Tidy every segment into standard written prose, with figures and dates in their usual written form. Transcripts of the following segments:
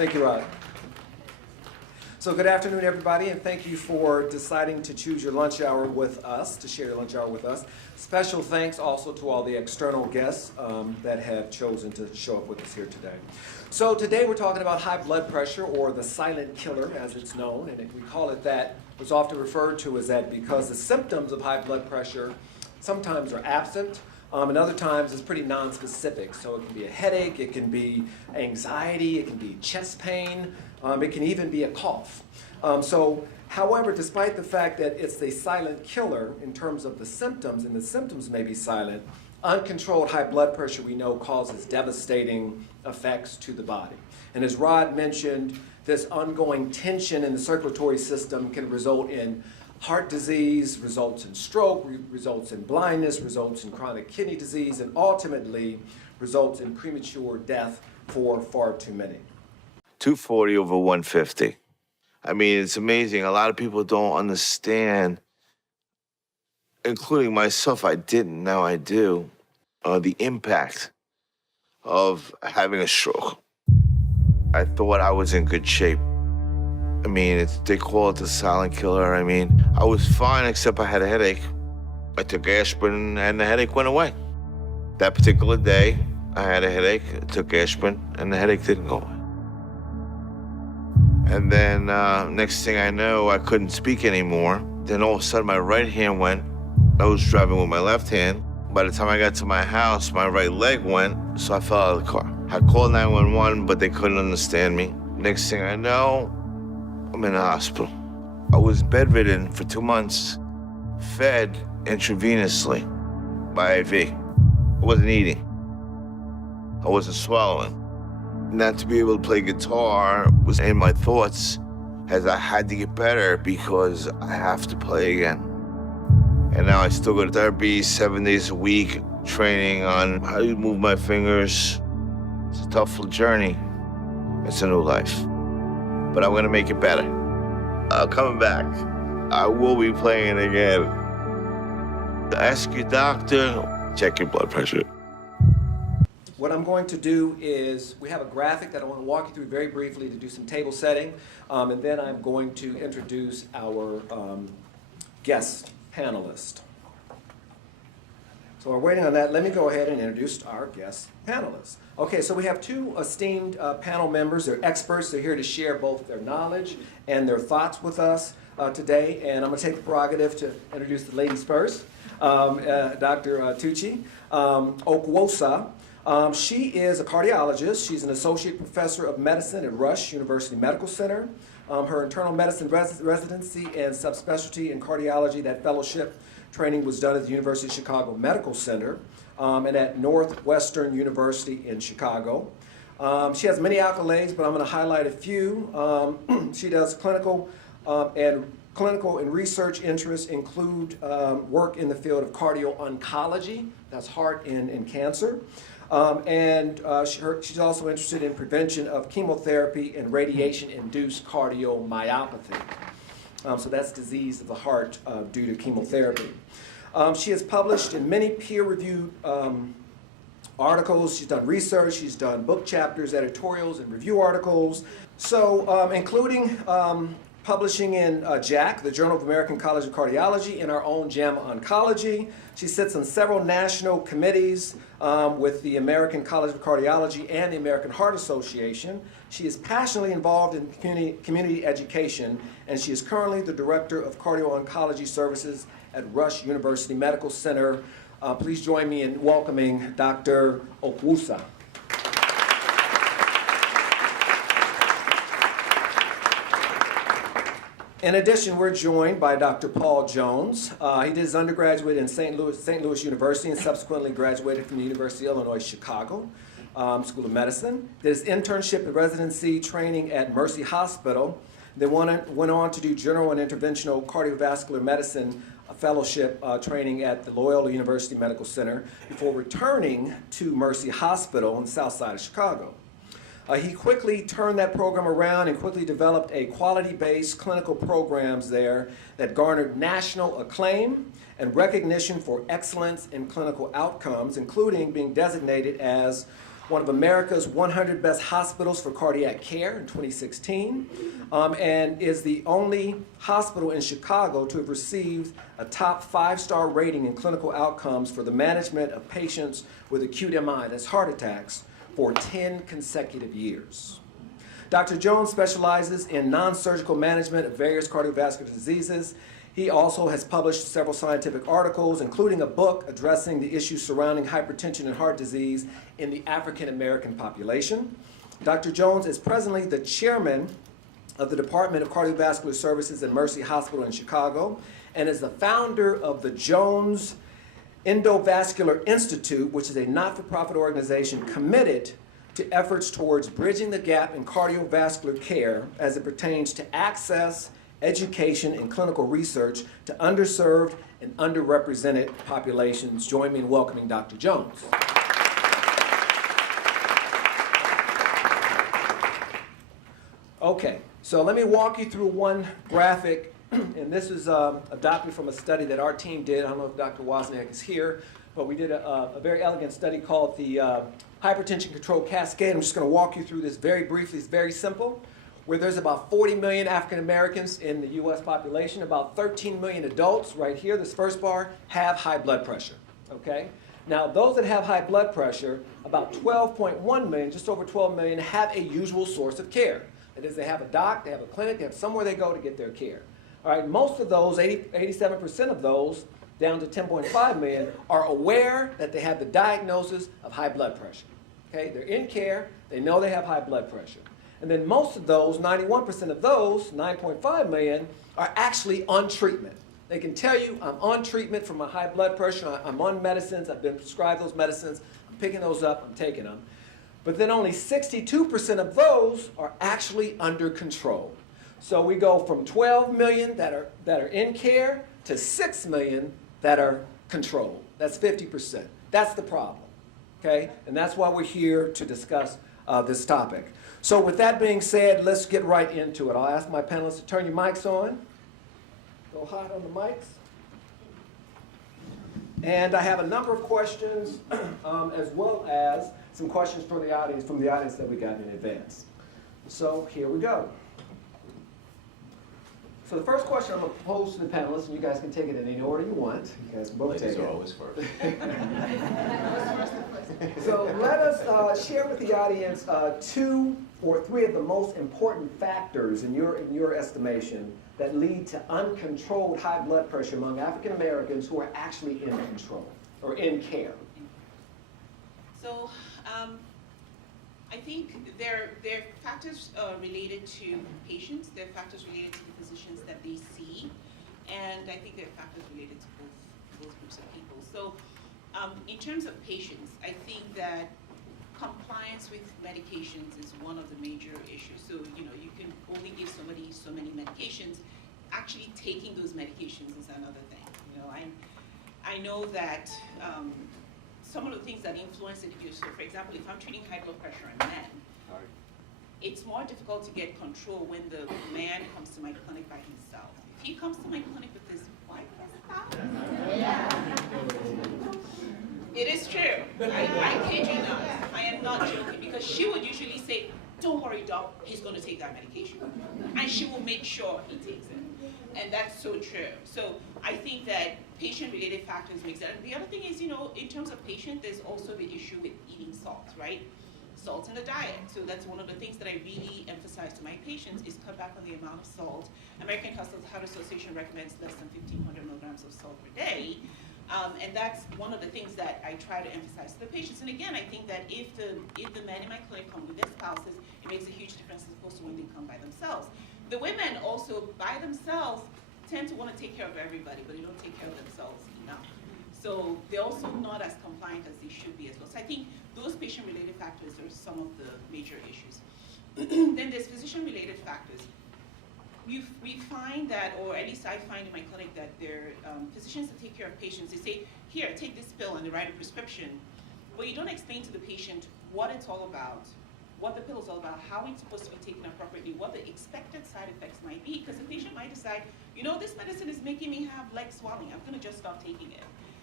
Thank you, Rod. So good afternoon, everybody, and thank you for deciding to choose your lunch hour with us, to share your lunch hour with us. Special thanks also to all the external guests that have chosen to show up with us here today. So today we're talking about high blood pressure, or the silent killer as it's known, and we call it that. It's often referred to as that because the symptoms of high blood pressure sometimes are absent, and other times it's pretty non-specific. So it can be a headache, it can be anxiety, it can be chest pain, it can even be a cough. However, despite the fact that it's a silent killer in terms of the symptoms, and the symptoms may be silent, uncontrolled high blood pressure we know causes devastating effects to the body. And as Rod mentioned, this ongoing tension in the circulatory system can result in heart disease, results in stroke, results in blindness, results in chronic kidney disease, and ultimately results in premature death for far too many. 240 over 150. I mean, it's amazing. A lot of people don't understand, including myself. I didn't, now I do, the impact of having a stroke. I thought I was in good shape. I mean, they call it the silent killer. I mean, I was fine except I had a headache. I took aspirin and the headache went away. That particular day, I had a headache, took aspirin, and the headache didn't go away. And then next thing I know, I couldn't speak anymore. Then all of a sudden, my right hand went. I was driving with my left hand. By the time I got to my house, my right leg went, so I fell out of the car. I called 911, but they couldn't understand me. Next thing I know, I'm in the hospital. I was bedridden for 2 months, fed intravenously by IV. I wasn't eating. I wasn't swallowing. Not to be able to play guitar was in my thoughts, as I had to get better because I have to play again. And now I still go to therapy 7 days a week, training on how to move my fingers. It's a tough journey. It's a new life. But I'm gonna make it better. Coming back, I will be playing again. Ask your doctor, check your blood pressure. What I'm going to do is, we have a graphic that I want to walk you through very briefly to do some table setting, and then I'm going to introduce our guest panelist. So we're waiting on that. Let me go ahead and introduce our guest panelists. Okay, so we have two esteemed panel members. They're experts. They're here to share both their knowledge and their thoughts with us today. And I'm going to take the prerogative to introduce the ladies first. Dr. Tucci Okwosa. She is a cardiologist. She's an associate professor of medicine at Rush University Medical Center. Her internal medicine residency and subspecialty in cardiology, that fellowship training was done at the University of Chicago Medical Center and at Northwestern University in Chicago. She has many accolades, but I'm going to highlight a few. She does clinical and research interests include work in the field of cardio-oncology, that's heart and cancer. She's also interested in prevention of chemotherapy and radiation-induced cardiomyopathy. So that's disease of the heart due to chemotherapy. She has published in many peer-reviewed articles. She's done research, she's done book chapters, editorials, and review articles. So including publishing in JACC, the Journal of American College of Cardiology, and our own JAMA Oncology. She sits on several national committees with the American College of Cardiology and the American Heart Association. She is passionately involved in community education, and she is currently the Director of Cardio-Oncology Services at Rush University Medical Center. Please join me in welcoming Dr. Okwosa. In addition, we're joined by Dr. Paul Jones. He did his undergraduate in St. Louis University and subsequently graduated from the University of Illinois Chicago School of Medicine. Did his internship and residency training at Mercy Hospital. Then went on to do general and interventional cardiovascular medicine fellowship training at the Loyola University Medical Center before returning to Mercy Hospital on the south side of Chicago. He quickly turned that program around and quickly developed a quality-based clinical programs there that garnered national acclaim and recognition for excellence in clinical outcomes, including being designated as one of America's 100 best hospitals for cardiac care in 2016, and is the only hospital in Chicago to have received a top 5-star rating in clinical outcomes for the management of patients with acute MI, that's heart attacks, for 10 consecutive years. Dr. Jones specializes in non-surgical management of various cardiovascular diseases. He also has published several scientific articles, including a book addressing the issues surrounding hypertension and heart disease in the African American population. Dr. Jones is presently the chairman of the Department of Cardiovascular Services at Mercy Hospital in Chicago, and is the founder of the Jones Endovascular Institute, which is a not-for-profit organization committed to efforts towards bridging the gap in cardiovascular care as it pertains to access, education, and clinical research to underserved and underrepresented populations. Join me in welcoming Dr. Jones. Okay, so let me walk you through one graphic, and this is adopted from a study that our team did. I don't know if Dr. Wozniak is here, but we did a very elegant study called the Hypertension Control Cascade. I'm just going to walk you through this very briefly. It's very simple. Where there's about 40 million African Americans in the U.S. population, about 13 million adults, right here, this first bar, have high blood pressure, okay? Now, those that have high blood pressure, about 12.1 million, just over 12 million, have a usual source of care. That is, they have a doc, they have a clinic, they have somewhere they go to get their care. All right, most of those, 87% of those, down to 10.5 million, are aware that they have the diagnosis of high blood pressure. Okay, they're in care, they know they have high blood pressure. And then most of those, 91% of those, 9.5 million, are actually on treatment. They can tell you, I'm on treatment for my high blood pressure, I'm on medicines, I've been prescribed those medicines, I'm picking those up, I'm taking them. But then only 62% of those are actually under control. So we go from 12 million that are in care to 6 million that are controlled. That's 50%. That's the problem. Okay? And that's why we're here to discuss this topic. So with that being said, let's get right into it. I'll ask my panelists to turn your mics on. Go hot on the mics. And I have a number of questions, as well as some questions from the audience that we got in advance. So here we go. So the first question I'm going to pose to the panelists, and you guys can take it in any order you want. You guys can both take it. Ladies are always first. So let us share with the audience 2 or 3 of the most important factors in your estimation that lead to uncontrolled high blood pressure among African Americans who are actually in control or in care. So I think there are factors related to patients, there are factors related to the physicians that they see, and I think there are factors related to both groups of people. So in terms of patients, I think that compliance with medications is one of the major issues. So, you know, you can only give somebody so many medications. Actually taking those medications is another thing. You know, I know that some of the things that influence it, so for example, if I'm treating high blood pressure in men, it's more difficult to get control when the man comes to my clinic by himself. If he comes to my clinic with his wife, it is true. I kid you not. I am not joking, because she would usually say, "Don't worry, doc, he's going to take that medication," and she will make sure he takes it. And that's so true. So I think that patient-related factors makes that. And the other thing is, you know, in terms of patient, there's also the issue with eating salt, right? Salt in the diet. So that's one of the things that I really emphasize to my patients is cut back on the amount of salt. American Heart Association recommends less than 1,500 milligrams of salt per day. And that's one of the things that I try to emphasize to the patients. And again, I think that if the men in my clinic come with their spouses, it makes a huge difference as opposed to when they come by themselves. The women also, by themselves, tend to want to take care of everybody, but they don't take care of themselves enough. So they're also not as compliant as they should be as well. So I think those patient-related factors are some of the major issues. Then there's physician-related factors. We find that, or at least I find in my clinic, that there are physicians that take care of patients. They say, "Here, take this pill," and they write a prescription. But you don't explain to the patient what it's all about, what the pill is all about, how it's supposed to be taken appropriately, what the expected side effects might be, because the patient might decide, you know, this medicine is making me have leg swelling, I'm going to just stop taking it.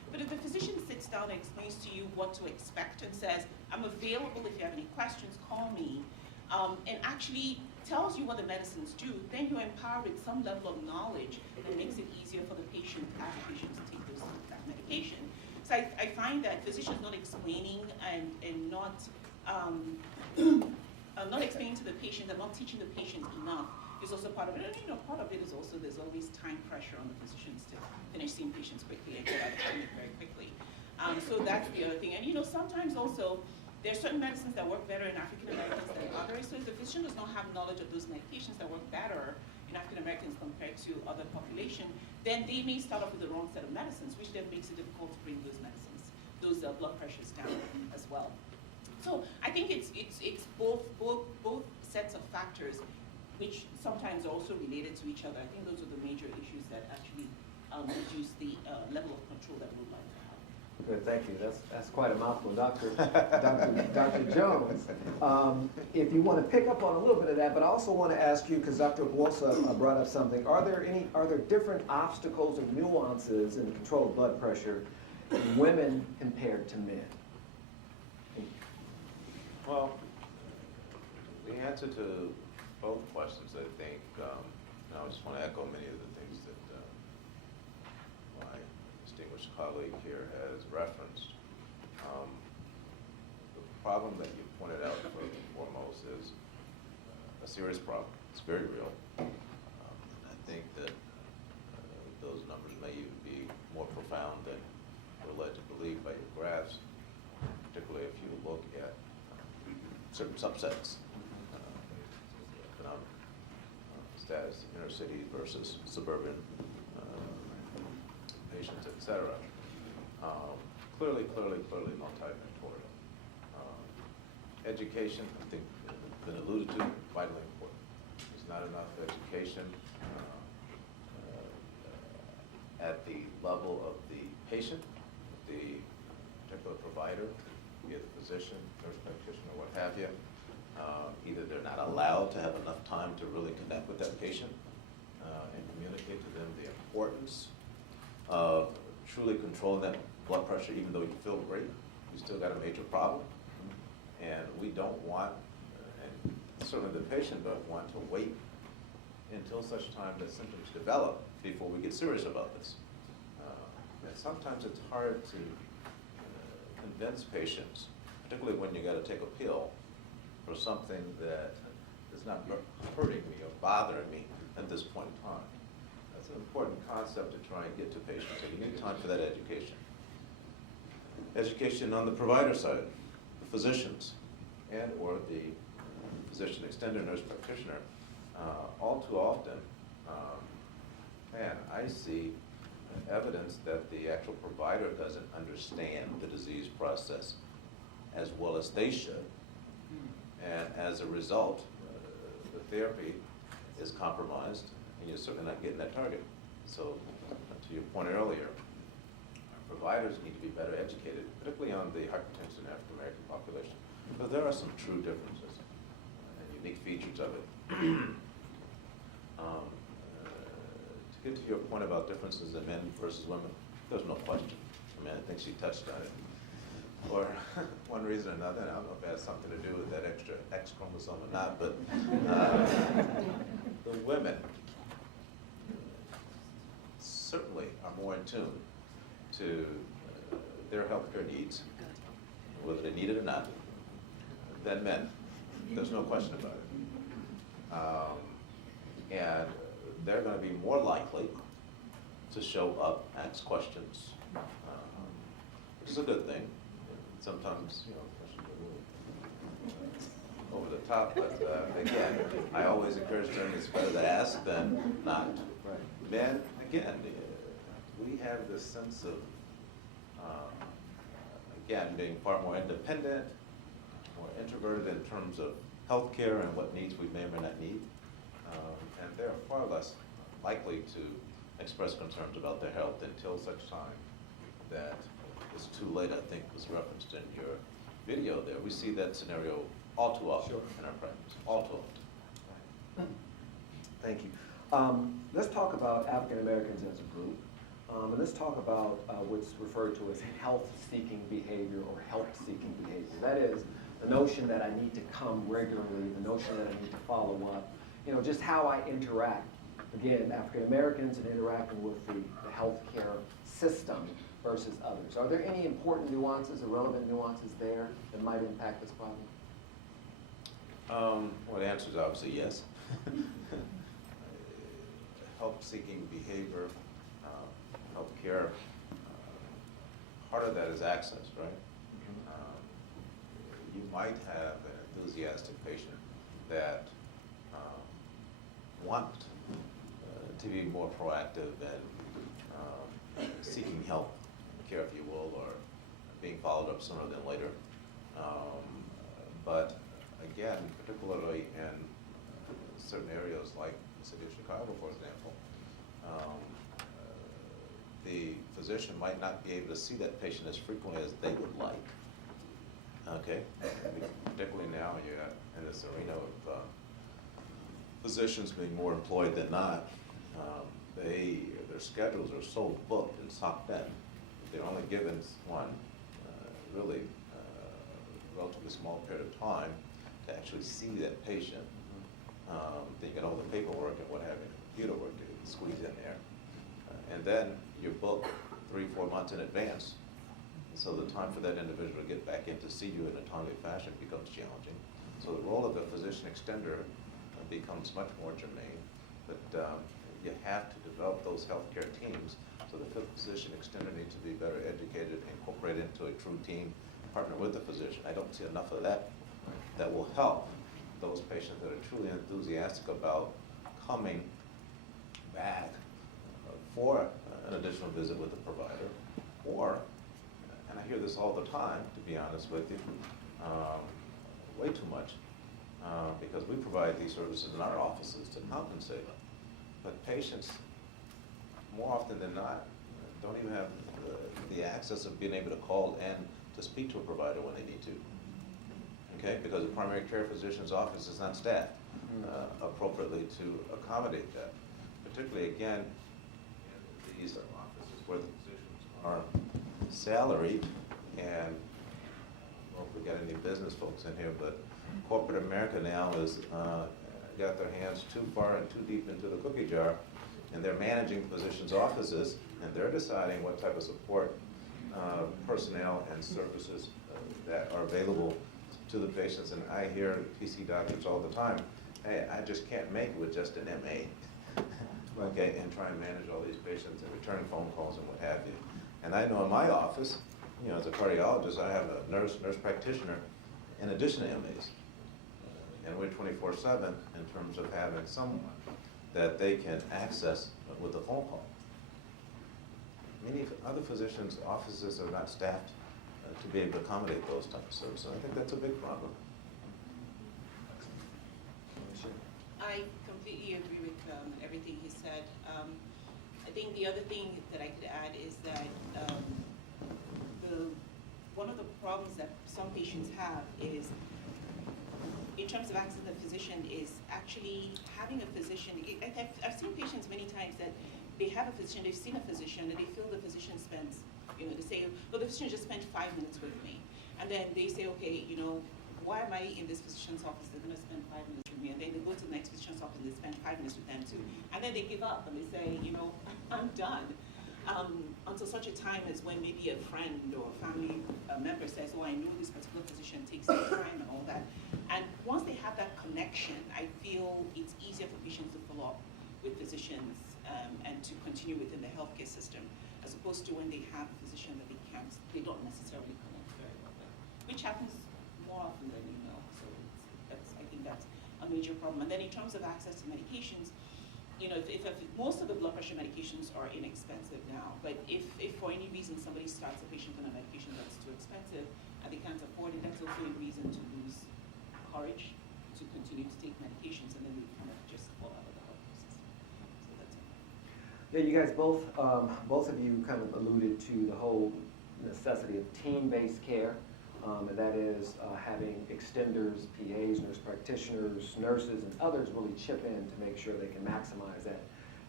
But if the physician sits down and explains to you what to expect and says, I'm available if you have any questions, call me, and actually tells you what the medicines do, then you're empowered with some level of knowledge that makes it easier for the patient, as a patient, to take that medication. So I find that physicians not explaining and not not explaining to the patient and not teaching the patient enough is also part of it. And part of it is also there's always time pressure on the physicians to finish seeing patients quickly and get out of clinic very quickly. So that's the other thing. And sometimes also there are certain medicines that work better in African Americans than others. So if the physician does not have knowledge of those medications that work better in African Americans compared to other population, then they may start off with the wrong set of medicines, which then makes it difficult to bring those medicines, those blood pressures down as well. So I think it's both sets of factors, which sometimes are also related to each other. I think those are the major issues that actually reduce the level of control that we would like to have. Good, thank you. That's quite a mouthful, Dr. Jones. If you want to pick up on a little bit of that, but I also want to ask you, because Dr. Bosa brought up something, are there different obstacles and nuances in the control of blood pressure in women compared to men? Well, the answer to both questions, I think, I just want to echo many of the things that my distinguished colleague here has referenced. The problem that you pointed out first and foremost is a serious problem. It's very real. I think that those numbers may even be more profound than we're led to believe by your graphs, particularly if you look at certain subsets, economic status, inner city versus suburban patients, et cetera. Clearly multifactorial. Education, I think, has been alluded to, vitally important. There's not enough education at the level of the patient, the particular provider, be it a physician, nurse practitioner, what have you. Either they're not allowed to have enough time to really connect with that patient and communicate to them the importance of truly controlling that blood pressure. Even though you feel great, you still got a major problem. And we don't want, and certainly the patient doesn't want to wait until such time that symptoms develop before we get serious about this. And sometimes it's hard to convince patients, particularly when you got to take a pill for something that is not hurting me or bothering me at this point in time. That's an important concept to try and get to patients. So you need time for that education. Education on the provider side, the physicians, and or the physician extender nurse practitioner. All too often, I see evidence that the actual provider doesn't understand the disease process as well as they should. And as a result, the therapy is compromised, and you're certainly not getting that target. So, to your point earlier, providers need to be better educated, particularly on the hypertension in African American population. But there are some true differences and unique features of it. To get to your point about differences in men versus women, there's no question. I mean, I think she touched on it. For one reason or another, and I don't know if it has something to do with that extra X chromosome or not, but the women certainly are more in tune to their healthcare needs, whether they need it or not, than men. There's no question about it. And they're going to be more likely to show up, ask questions, which is a good thing. Sometimes, questions are over the top, but again, I always encourage them, it's better to ask than not. Right. Men, again, we have this sense of, again, being far more independent, more introverted in terms of healthcare and what needs we may or may not need. And they're far less likely to express concerns about their health until such time that it's too late, I think was referenced in your video there. We see that scenario all too often in our practice, all too often. Thank you. Let's talk about African Americans as a group. And let's talk about what's referred to as health-seeking behavior or help-seeking behavior. That is the notion that I need to come regularly, the notion that I need to follow up, just how I interact. Again, African Americans and interacting with the healthcare system versus others. Are there any important nuances or relevant nuances there that might impact this problem? Well, the answer is obviously yes. Help-seeking behavior, healthcare, part of that is access, right? You might have an enthusiastic patient that want to be more proactive and seeking help, care if you will, or being followed up sooner than later. But again, particularly in certain areas like the city of Chicago, for example, the physician might not be able to see that patient as frequently as they would like. Okay, particularly now you're in this arena of physicians being more employed than not. Their schedules are so booked and socked in. They're only given one really relatively small period of time to actually see that patient. Then you get all the paperwork and what have you, computer work to squeeze in there. And then you're booked 3-4 months in advance. So the time for that individual to get back in to see you in a timely fashion becomes challenging. So the role of the physician extender becomes much more germane. But you have to develop those healthcare teams. So the physician extender needs to be better educated, incorporated into a true team, partner with the physician. I don't see enough of that. That will help those patients that are truly enthusiastic about coming back for an additional visit with the provider, or, and I hear this all the time, to be honest with you, way too much, because we provide these services in our offices to compensate them. But patients, more often than not, don't even have the access of being able to call and to speak to a provider when they need to. Okay, because the primary care physician's office is not staffed appropriately to accommodate that. Particularly, again, in these offices where the physicians are salaried, and I don't know if we got any business folks in here, but corporate America now has got their hands too far and too deep into the cookie jar, and they're managing physicians' offices, and they're deciding what type of support personnel and services that are available to the patients. And I hear PC doctors all the time, hey, I just can't make it with just an MA. Okay, and try and manage all these patients and return phone calls and what have you. And I know in my office, as a cardiologist, I have a nurse practitioner in addition to MAs. And we're 24/7 in terms of having someone that they can access with a phone call. Many other physicians' offices are not staffed to be able to accommodate those types of services. I think that's a big problem. I completely agree with everything he said. I think the other thing that I could add is that one of the problems that some patients have is, in terms of access to the physician, is actually having a physician. I've seen patients many times that they have a physician, they've seen a physician, and they feel the physician spends, they say, well, the physician just spent 5 minutes with me. And then they say, okay, why am I in this physician's office? They're going to spend 5 minutes with me. And then they go to the next physician's office and they spend 5 minutes with them too. And then they give up and they say, I'm done. Until such a time as when maybe a friend or a family member says, oh, I know this particular physician takes their time and all that. And once they have that connection, I feel it's easier for patients to follow up with physicians and to continue within the healthcare system, as opposed to when they have a physician that they don't necessarily connect very well with, which happens more often than you know. So I think that's a major problem. And then in terms of access to medications, if most of the blood pressure medications are inexpensive now, but if for any reason somebody starts a patient on a medication that's too expensive and they can't afford it, that's also a reason to lose courage to continue to take medications, and then they kind of just fall out of the healthcare system. So that's it. Yeah, you guys both of you kind of alluded to the whole necessity of team-based care, and that is having extenders, PAs, nurse practitioners, nurses, and others really chip in to make sure they can maximize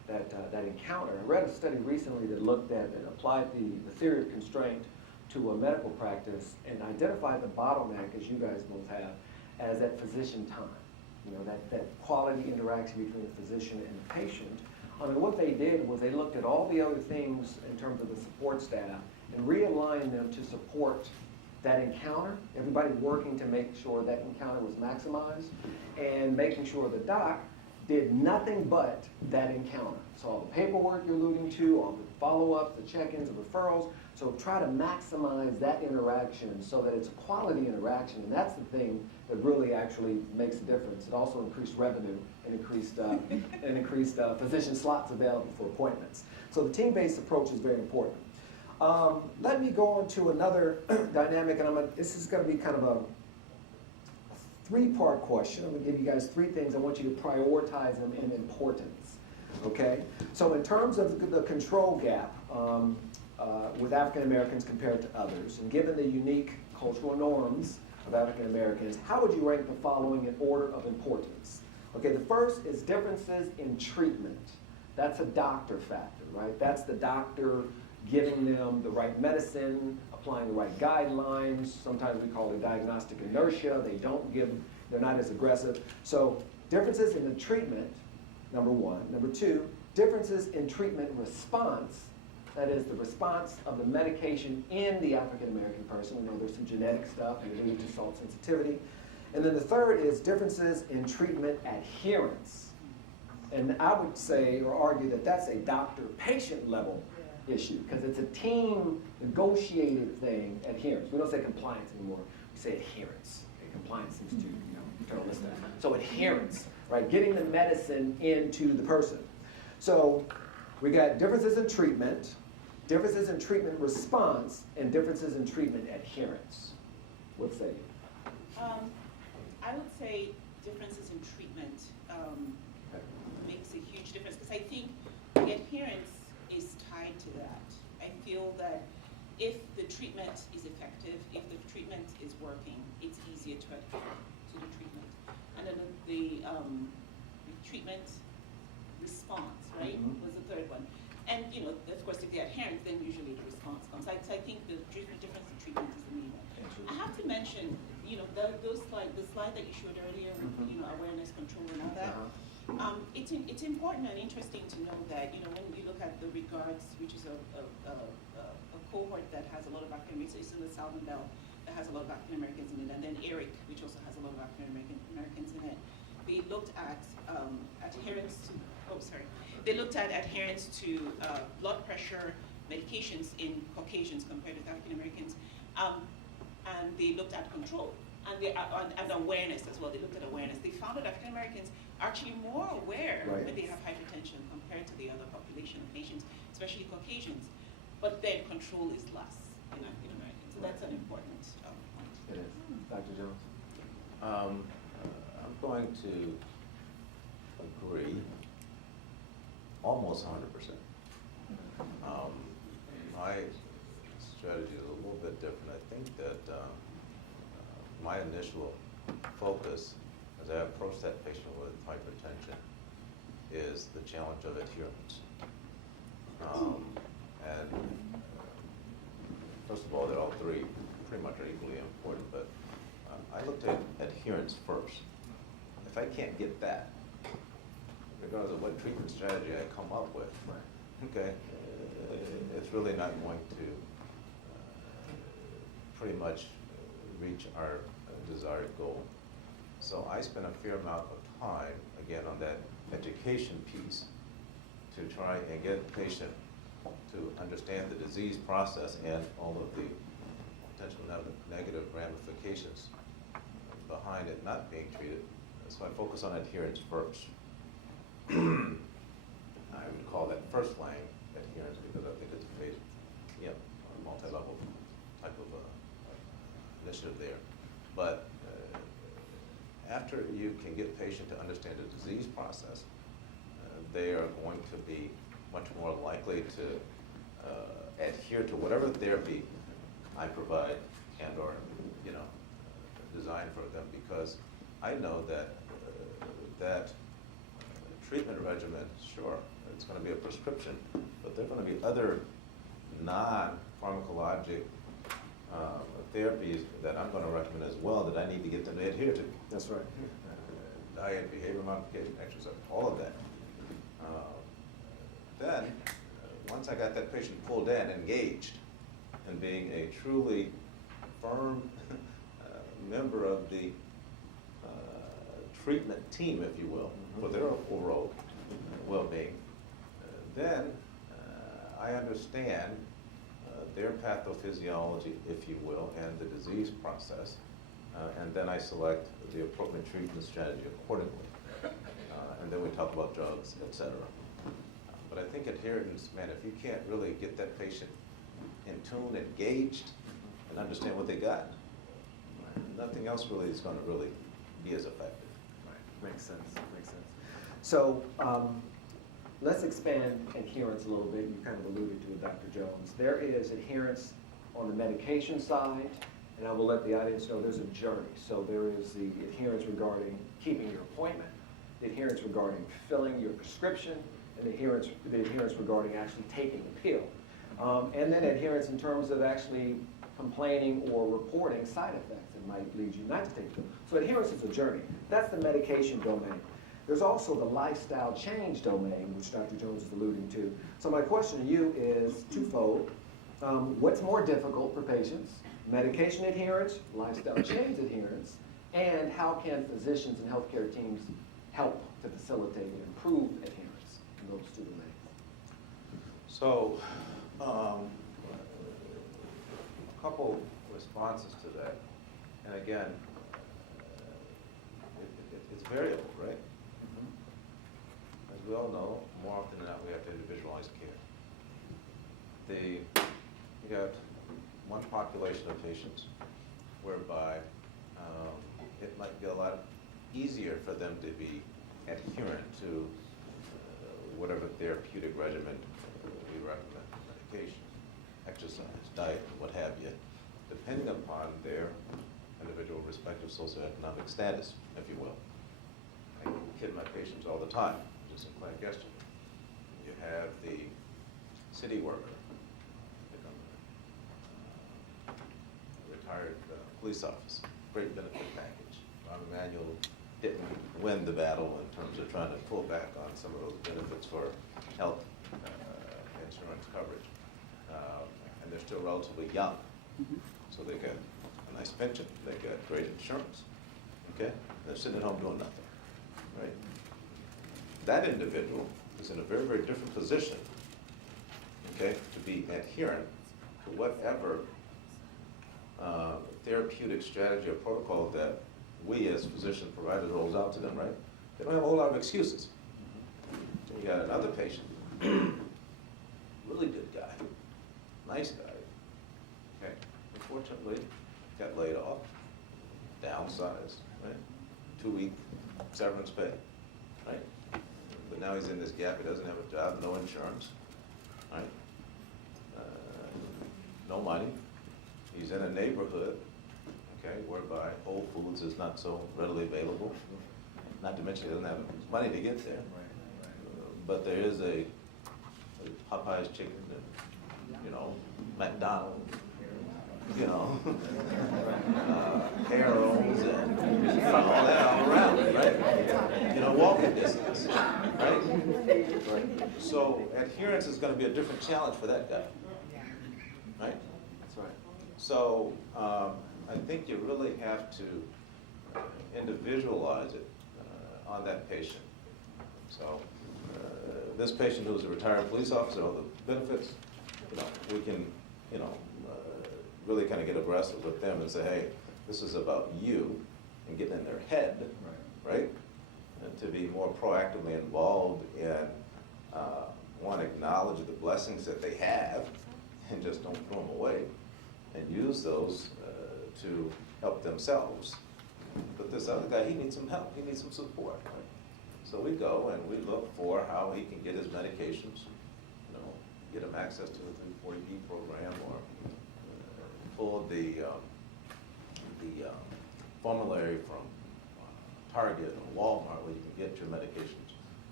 that encounter. I read a study recently that looked at and applied the theory of constraint to a medical practice and identified the bottleneck, as you guys both have, as that physician time. You know, that quality interaction between the physician and the patient. And what they did was they looked at all the other things in terms of the support staff and realigned them to support that encounter, everybody working to make sure that encounter was maximized, and making sure the doc did nothing but that encounter. So all the paperwork you're alluding to, all the follow-ups, the check-ins, the referrals, so try to maximize that interaction so that it's a quality interaction, and that's the thing that really actually makes a difference. It also increased revenue and increased physician slots available for appointments. So the team-based approach is very important. Let me go on to another dynamic, and this is going to be kind of a three-part question. I'm going to give you guys three things. I want you to prioritize them in importance, okay? So in terms of the control gap with African Americans compared to others, and given the unique cultural norms of African Americans, how would you rank the following in order of importance? Okay, the first is differences in treatment. That's a doctor factor, right? That's the doctor giving them the right medicine, applying the right guidelines. Sometimes we call it diagnostic inertia. They're not as aggressive. So differences in the treatment, number one. Number two, differences in treatment response. That is the response of the medication in the African American person. We know there's some genetic stuff related to salt sensitivity. And then the third is differences in treatment adherence. And I would say or argue that that's a doctor-patient level issue, because it's a team negotiated thing, adherence. We don't say compliance anymore, we say adherence. Okay, compliance seems too, paternalistic. So adherence, right? Getting the medicine into the person. So we got differences in treatment response, and differences in treatment adherence. What say you? I would say differences in treatment makes a huge difference, because I think the adherence is tied to that. I feel that if the treatment is effective, if the treatment is working, it's easier to adhere to the treatment. And then the treatment response, right, was the third one. And of course, if they're adherent, then usually the response comes. So I think the difference in treatment is the main one. I have to mention, the slide that you showed earlier with awareness, control, and all that. It's important and interesting to know that when you look at the regards, which is a cohort that has a lot of African Americans, it's in the Southern Belt that has a lot of African Americans in it, and then ERIC, which also has a lot of African Americans in it. They looked at adherence to blood pressure medications in Caucasians compared with African Americans, and they looked at control and awareness as well. They looked at awareness. They found that African Americans are actually more aware that they have hypertension compared to the other population of nations, especially Caucasians. But then control is less in African Americans. So that's an important point. It is. Dr. Jones? I'm going to agree almost 100%. My strategy is a little bit different. I think that my initial focus as I approach that patient with hypertension is the challenge of adherence. First of all, they're all three pretty much are equally important, but I looked at adherence first. If I can't get that, regardless of what treatment strategy I come up with, okay, it's really not going to pretty much reach our desired goal. So I spent a fair amount of time, again, on that education piece to try and get the patient to understand the disease process and all of the potential negative ramifications behind it not being treated. So I focus on adherence first. I would call that first line adherence because I think it's a multi-level type of initiative there. But after you can get the patient to understand the disease process, they are going to be much more likely to adhere to whatever therapy I provide and or design for them, because I know that that treatment regimen, sure, it's going to be a prescription, but there are going to be other non-pharmacologic therapies that I'm going to recommend as well that I need to get them to adhere to. That's right. Diet, behavior modification, exercise, all of that. Then, once I got that patient pulled in, engaged, and being a truly firm member of the treatment team, if you will, for their overall well-being, then I understand their pathophysiology, if you will, and the disease process, and then I select the appropriate treatment strategy accordingly. And then we talk about drugs, et cetera. But I think adherence, man, if you can't really get that patient in tune, engaged, and understand what they got, nothing else really is going to really be as effective. Right. Makes sense. Makes sense. So let's expand adherence a little bit. You kind of alluded to it, Dr. Jones. There is adherence on the medication side, and I will let the audience know there's a journey. So there is the adherence regarding keeping your appointment, the adherence regarding filling your prescription, and the adherence regarding actually taking the pill. And then adherence in terms of actually complaining or reporting side effects that might lead you not to take the pill. So adherence is a journey. That's the medication domain. There's also the lifestyle change domain, which Dr. Jones is alluding to. So my question to you is twofold. What's more difficult for patients? Medication adherence, lifestyle change adherence, and how can physicians and healthcare teams help to facilitate and improve adherence in those two domains? So, a couple responses to that. And again, it's variable, right? As we all know, more often than not, we have to individualize care. You got one population of patients whereby it might be a lot easier for them to be adherent to whatever therapeutic regimen we recommend, medication, exercise, diet, what have you, depending upon their individual respective socioeconomic status, if you will. I kid my patients all the time, just in clinic yesterday. You have the city worker, retired police officer, great benefit package. Rahm Emanuel didn't win the battle in terms of trying to pull back on some of those benefits for health insurance coverage. And they're still relatively young. So they got a nice pension, they got great insurance, okay? They're sitting at home doing nothing, right? That individual is in a very, very different position, okay, to be adherent to whatever therapeutic strategy or protocol that we as physician providers rolls out to them, right? They don't have a whole lot of excuses. So you got another patient, really good guy, nice guy, okay? Unfortunately, got laid off, downsized, right? 2-week severance pay, right? But now he's in this gap, he doesn't have a job, no insurance, right? No money. He's in a neighborhood, okay, whereby Whole Foods is not so readily available. Not to mention he doesn't have money to get there. But there is a Popeye's chicken and, you know, McDonald's, you know, Harold's and you know, all that all around it, right? You know, walking distance, right? So adherence is going to be a different challenge for that guy, right? That's right. So I think you really have to individualize it on that patient. So this patient who's a retired police officer, all the benefits, you know, we can, you know, really kind of get aggressive with them and say, hey, this is about you and getting in their head, right? And to be more proactively involved in, one, acknowledge the blessings that they have and just don't throw them away and use those to help themselves. But this other guy, he needs some help, he needs some support, right? So we go and we look for how he can get his medications, you know, get him access to the 340B program or pull the formulary from Target or Walmart where you can get your medications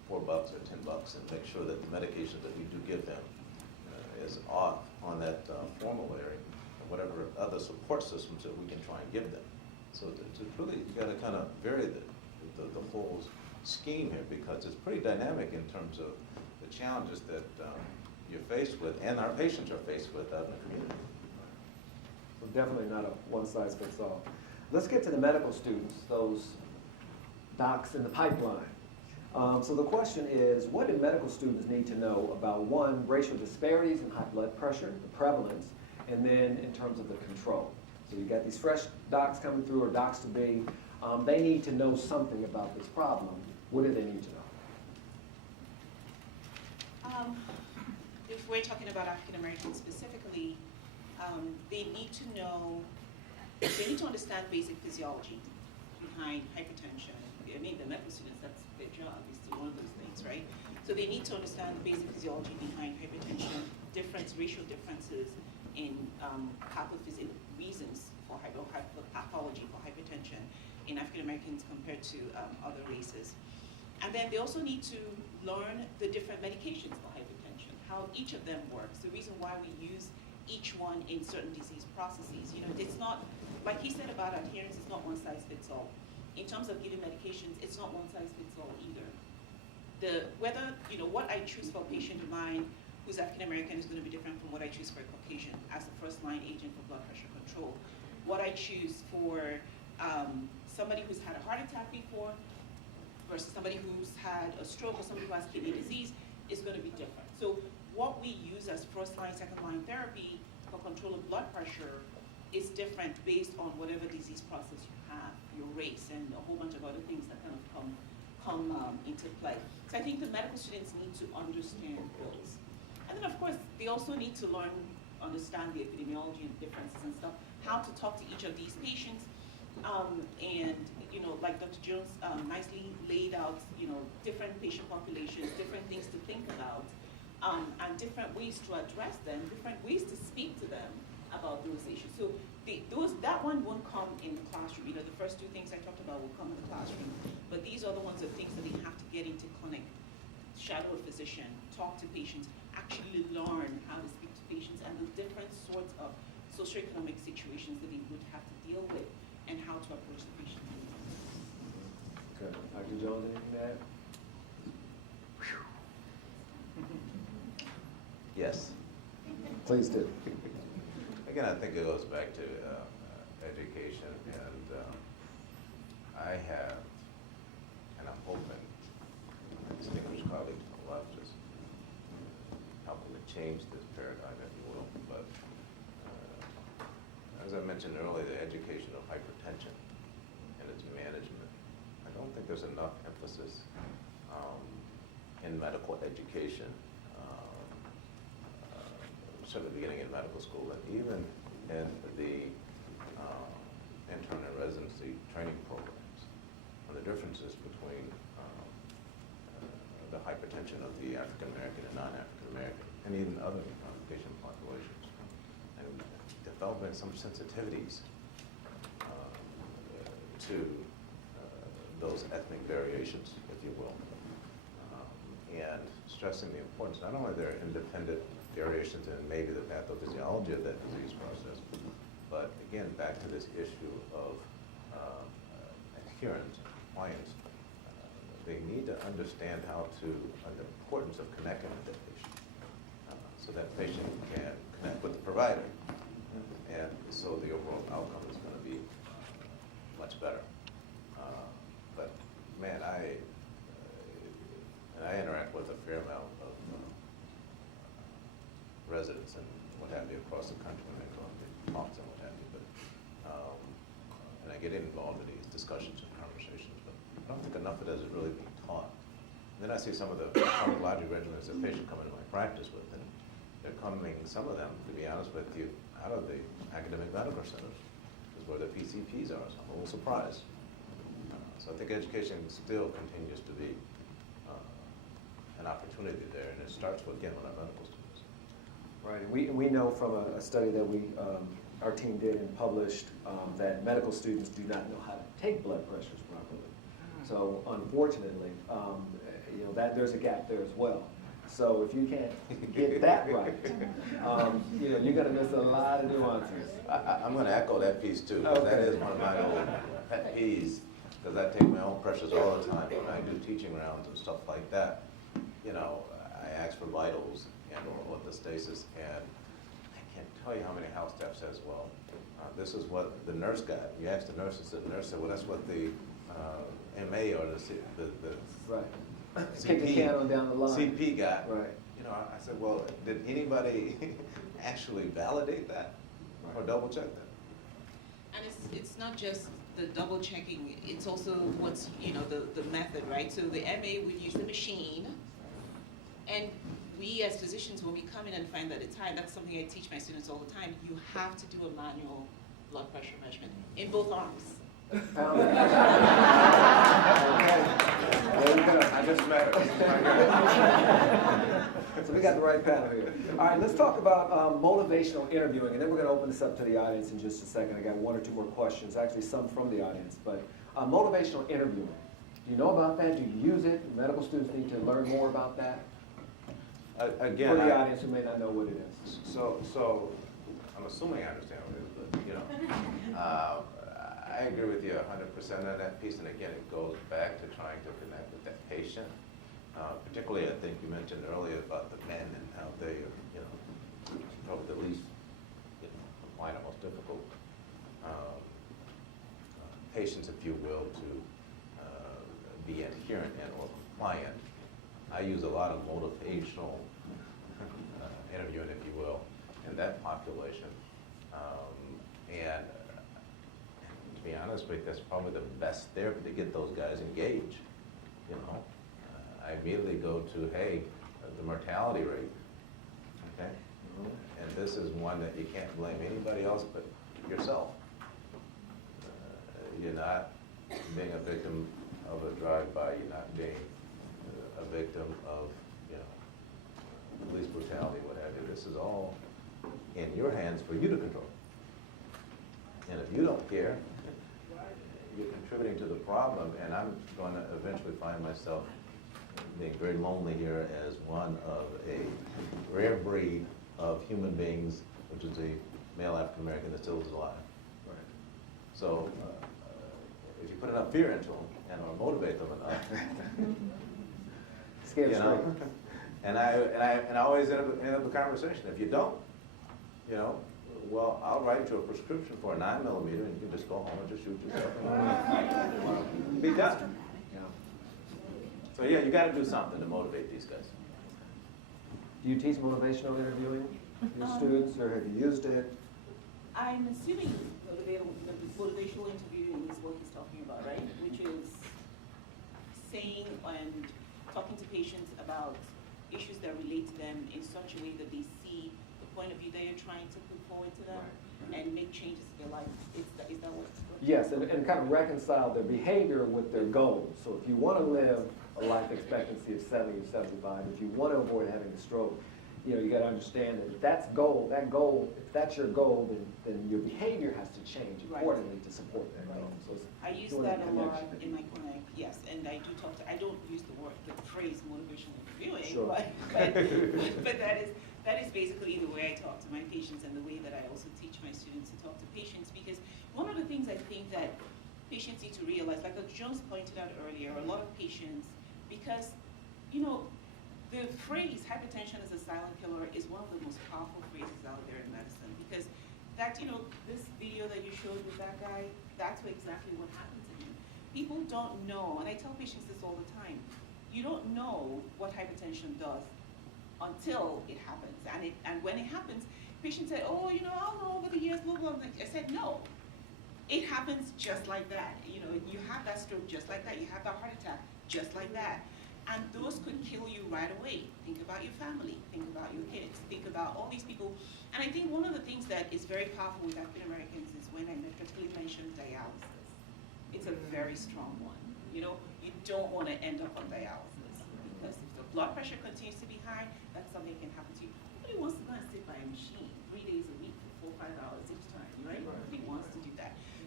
$4 or $10 and make sure that the medications that we do give them is off on that formulary and whatever other support systems that we can try and give them. So to really, you got to kind of vary the whole scheme here, because it's pretty dynamic in terms of the challenges that you're faced with and our patients are faced with out in the community. So definitely not a one-size-fits-all. Let's get to the medical students, those docs in the pipeline. So the question is, what do medical students need to know about, one, racial disparities in high blood pressure, the prevalence, and then in terms of the control? So you got these fresh docs coming through, or docs to be, they need to know something about this problem. What do they need to know? If we're talking about African Americans specifically, they need to know, they need to understand basic physiology behind hypertension. I mean, the medical students, that's their job, is to learn those things, right? So they need to understand the basic physiology behind hypertension, racial differences in pathophysical reasons for pathology for hypertension in African Americans compared to other races. And then they also need to learn the different medications for hypertension, how each of them works, the reason why we use each one in certain disease processes. You know, it's not, like he said about adherence, it's not one size fits all. In terms of giving medications, it's not one size fits all either. Whether, you know, what I choose for a patient of mine who's African American is going to be different from what I choose for a Caucasian as the first line agent for blood pressure control. What I choose for somebody who's had a heart attack before versus somebody who's had a stroke or somebody who has kidney disease is going to be different. So what we use as first line, second line therapy for control of blood pressure is different based on whatever disease process you have, your race, and a whole bunch of other things that kind of come into play. So I think the medical students need to understand those. And then of course, they also need to understand the epidemiology and differences and stuff, how to talk to each of these patients, and, you know, like Dr. Jones nicely laid out, you know, different patient populations, different things to think about, and different ways to address them, different ways to speak to them about those issues. So that one won't come in the classroom. You know, the first two things I talked about will come in the classroom, but these other ones are things that they have to get into clinic, shadow a physician, talk to patients, actually learn how to speak to patients and the different sorts of socioeconomic situations that they would have to deal with and how to approach the patient. Okay. Dr. Jones, anything to add? Yes. Please do. Again, I think it goes back to education, and I have, and I'm hoping, my distinguished colleagues on the left just helping to change this paradigm, if you will. But as I mentioned earlier, the education of hypertension and its management, I don't think there's enough emphasis in medical education, certainly beginning in medical school and even in the intern and residency training programs, on the differences between the hypertension of the African American and non-African American, and even other patient populations, and developing some sensitivities to those ethnic variations, if you will, and stressing the importance not only their independent variations in maybe the pathophysiology of that disease process, but again, back to this issue of adherence, compliance. They need to understand how to, the importance of connecting with that patient, so that patient can connect with the provider, and so the overall outcome is going to be much better. But man, I interact with a fair amount of residents and what have you across the country when I go and talks and what have you. But and I get involved in these discussions and conversations, but I don't think enough of it is really being taught. And then I see some of the pharmacologic regimens that patients come into my practice with, and they're coming, some of them, to be honest with you, out of the academic medical centers, is where the PCPs are, so I'm a little surprised. So I think education still continues to be an opportunity there, and it starts with, again, with our medical students. Right, and we know from a study that our team did and published that medical students do not know how to take blood pressures properly. So unfortunately, you know, that there's a gap there as well. So if you can't get that right, you know, you're gonna miss a lot of nuances. I'm going to echo that piece too. 'Cause that is one of my old pet peeves, because I take my own pressures all the time when I do teaching rounds and stuff like that. You know, I ask for vitals and orthostasis, and I can't tell you how many house staff says, well, this is what the nurse got. You ask the nurses, and the nurse said, well, that's what the MA or the Right. CP, Kick the can on down the line. CP got. Right. You know, I said, well, did anybody actually validate that or double check that? And it's not just the double checking, it's also what's, you know, the method, right? So the MA would use the machine, and we as physicians, when we come in and find that it's high, that's something I teach my students all the time, you have to do a manual blood pressure measurement in both arms. Okay. There you go. I just met her. So we got the right panel here. All right, let's talk about motivational interviewing, and then we're going to open this up to the audience in just a second. I got one or two more questions, actually some from the audience. But motivational interviewing, do you know about that? Do you use it? Medical students need to learn more about that. Again, For the audience who may not know what it is. So I'm assuming I understand what it is, but you know, I agree with you 100% on that piece. And again, it goes back to trying to connect with that patient. Particularly, I think you mentioned earlier about the men and how they are, you know, probably the least, you know, compliant, most difficult patients, if you will, to be adherent and or compliant. I use a lot of motivational interviewing, if you will, in that population. And to be honest with you, that's probably the best therapy to get those guys engaged, you know. I immediately go to, hey, the mortality rate, okay? And this is one that you can't blame anybody else but yourself. You're not being a victim of a drive-by, you're not being a victim of, you know, police brutality, what have you. This is all in your hands for you to control. And if you don't care, you're contributing to the problem, and I'm going to eventually find myself being very lonely here as one of a rare breed of human beings, which is a male African American that still is alive. Right. So if you put enough fear into them and or motivate them enough, Scared you know, straight. and I always end up the conversation. If you don't, you know, well, I'll write you a prescription for a 9mm, and you can just go home and just shoot yourself. Be done. Yeah. So yeah, you got to do something to motivate these guys. Do you teach motivational interviewing to your students, or have you used it? I'm assuming motivational interviewing is what he's talking about, right? Which is saying and talking to patients about issues that relate to them in such a way that they see the point of view that you're trying to put forward to them and make changes to their life. Is that what? Yes, and kind of reconcile their behavior with their goals. So if you want to live a life expectancy of 70 or 75, if you want to avoid having a stroke, you know, you got to understand that if that's if that's your goal, then your behavior has to change accordingly to support that goal. So I use that a lot in my clinic, yes, and I do talk to, I don't use the phrase motivational interviewing, Sure. but that is basically the way I talk to my patients and the way that I also teach my students to talk to patients, because one of the things I think that patients need to realize, like Jones pointed out earlier, a lot of patients, because, you know, the phrase hypertension is a silent killer is one of the most powerful phrases out there in medicine, because that, you know, this video that you showed with that guy, that's exactly what happened to him. People don't know, and I tell patients this all the time, you don't know what hypertension does until it happens. And when it happens, patients say, oh, you know, I'll know over the years, blah, blah, blah. I said, no. It happens just like that. You know, you have that stroke just like that. You have that heart attack just like that. And those could kill you right away. Think about your family. Think about your kids. Think about all these people. And I think one of the things that is very powerful with African Americans is when I particularly mention dialysis. It's a very strong one. You know, you don't want to end up on dialysis, because if the blood pressure continues to be high, that's something that can happen to you. Nobody wants to go and sit by a machine 3 days a week for 4 or 5 hours each time, right? Nobody wants to do that.